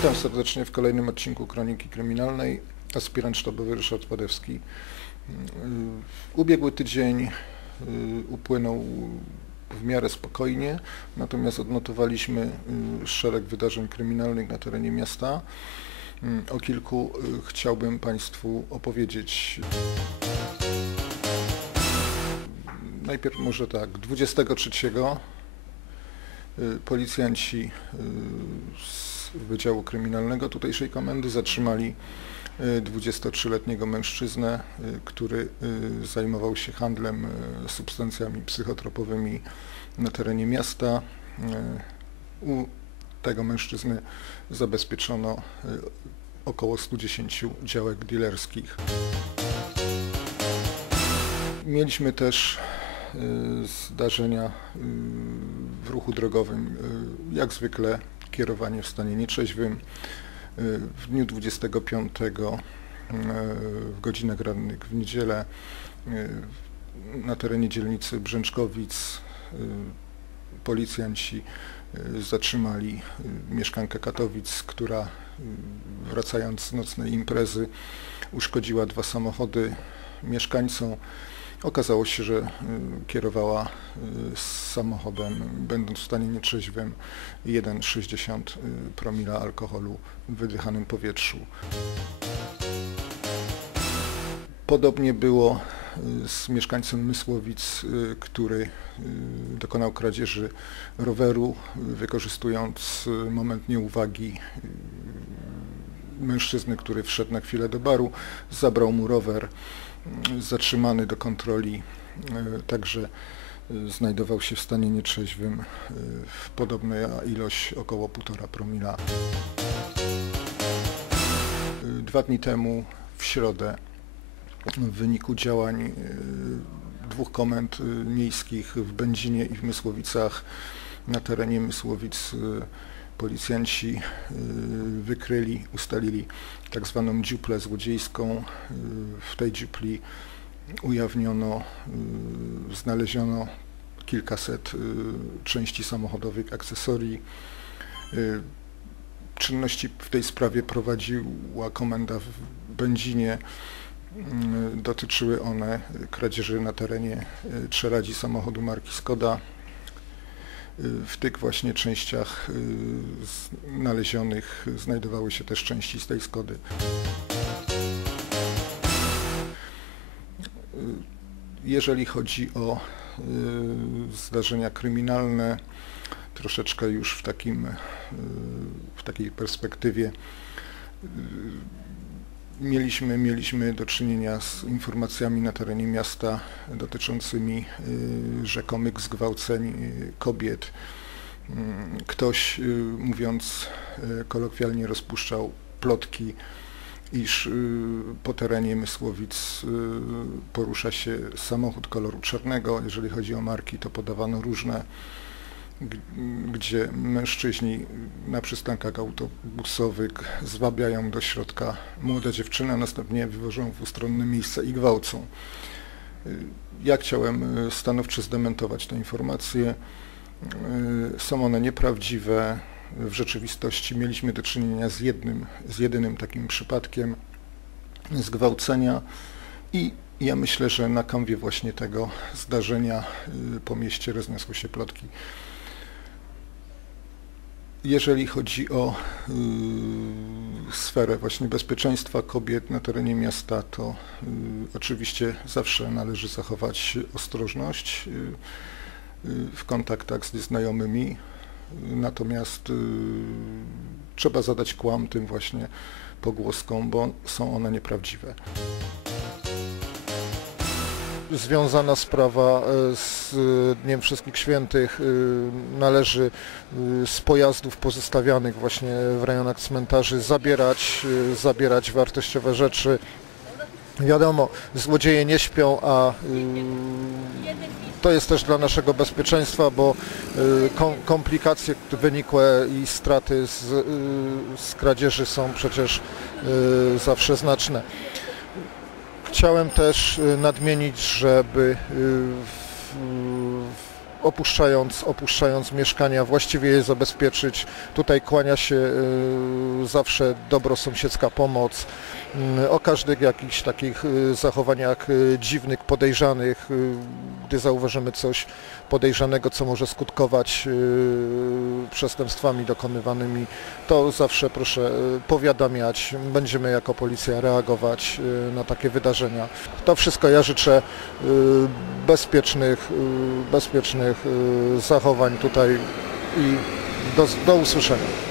Witam serdecznie w kolejnym odcinku Kroniki Kryminalnej. Aspirant sztabowy Ryszard Padewski. Yy, Ubiegły tydzień yy, upłynął w miarę spokojnie, natomiast odnotowaliśmy yy, szereg wydarzeń kryminalnych na terenie miasta. Yy, O kilku chciałbym Państwu opowiedzieć. Najpierw może tak, 23 y, policjanci y, z Wydziału Kryminalnego tutejszej komendy zatrzymali y, 23-letniego mężczyznę, y, który y, zajmował się handlem y, substancjami psychotropowymi na terenie miasta. Y, U tego mężczyzny zabezpieczono y, około 110 działek dealerskich. Mieliśmy też y, zdarzenia y, w ruchu drogowym. Y, Jak zwykle kierowanie w stanie nietrzeźwym. Y, W dniu 25 y, w godzinach rannych w niedzielę y, na terenie dzielnicy Brzęczkowic policjanci zatrzymali mieszkankę Katowic, która wracając z nocnej imprezy uszkodziła dwa samochody mieszkańcom. Okazało się, że y, kierowała y, samochodem, będąc w stanie nietrzeźwym, 1,60 promila alkoholu w wydychanym powietrzu. Podobnie było y, z mieszkańcem Mysłowic, y, który y, dokonał kradzieży roweru, y, wykorzystując y, moment nieuwagi y, mężczyzny, który wszedł na chwilę do baru, zabrał mu rower, y, zatrzymany do kontroli, y, także y, znajdował się w stanie nietrzeźwym, y, w podobna ilość około 1,5 promila. Dwa dni temu, w środę, w wyniku działań dwóch komend miejskich w Będzinie i w Mysłowicach na terenie Mysłowic policjanci y, wykryli, ustalili tak zwaną dziuplę złodziejską. Y, W tej dziupli ujawniono, y, znaleziono kilkaset części samochodowych, akcesorii. Czynności w tej sprawie prowadziła komenda w Będzinie. Dotyczyły one kradzieży na terenie Trzeradzi samochodu marki Skoda. Y, W tych właśnie częściach y, znalezionych znajdowały się też części z tej Skody. Y, Jeżeli chodzi o zdarzenia kryminalne, troszeczkę już w takim, w takiej perspektywie Mieliśmy, mieliśmy do czynienia z informacjami na terenie miasta dotyczącymi y, rzekomych zgwałceń y, kobiet. Mm, Ktoś, y, mówiąc kolokwialnie, rozpuszczał plotki, iż po terenie Mysłowic porusza się samochód koloru czarnego. Jeżeli chodzi o marki, to podawano różne gdzie mężczyźni na przystankach autobusowych zwabiają do środka młode dziewczyny, a następnie wywożą w ustronne miejsce i gwałcą. Y, Ja chciałem y, stanowczo zdementować te informacje. Y, Są one nieprawdziwe. W rzeczywistości mieliśmy do czynienia z jednym, z jedynym takim przypadkiem zgwałcenia i ja myślę, że na kanwie właśnie tego zdarzenia po mieście rozniosły się plotki. Jeżeli chodzi o y, sferę właśnie bezpieczeństwa kobiet na terenie miasta, to y, oczywiście zawsze należy zachować ostrożność y, w kontaktach z nieznajomymi, natomiast trzeba zadać kłam tym właśnie pogłoskom, bo są one nieprawdziwe związana sprawa e, z e, Dniem Wszystkich Świętych e, należy e, z pojazdów pozostawianych właśnie w rejonach cmentarzy zabierać, e, zabierać wartościowe rzeczy. Wiadomo, złodzieje nie śpią, a to jest też dla naszego bezpieczeństwa, bo kom- komplikacje wynikłe i straty z, z kradzieży są przecież zawsze znaczne. Chciałem też y, nadmienić, żeby y, w, opuszczając, opuszczając mieszkania właściwie je zabezpieczyć. Tutaj kłania się y, zawsze dobrosąsiedzka pomoc. Y, O każdych jakichś takich y, zachowaniach y, dziwnych, podejrzanych, gdy zauważymy coś podejrzanego, co może skutkować przestępstwami dokonywanymi, to zawsze proszę powiadamiać. Będziemy jako policja reagować na takie wydarzenia. To wszystko ja życzę bezpiecznych, bezpiecznych zachowań tutaj i do, do usłyszenia.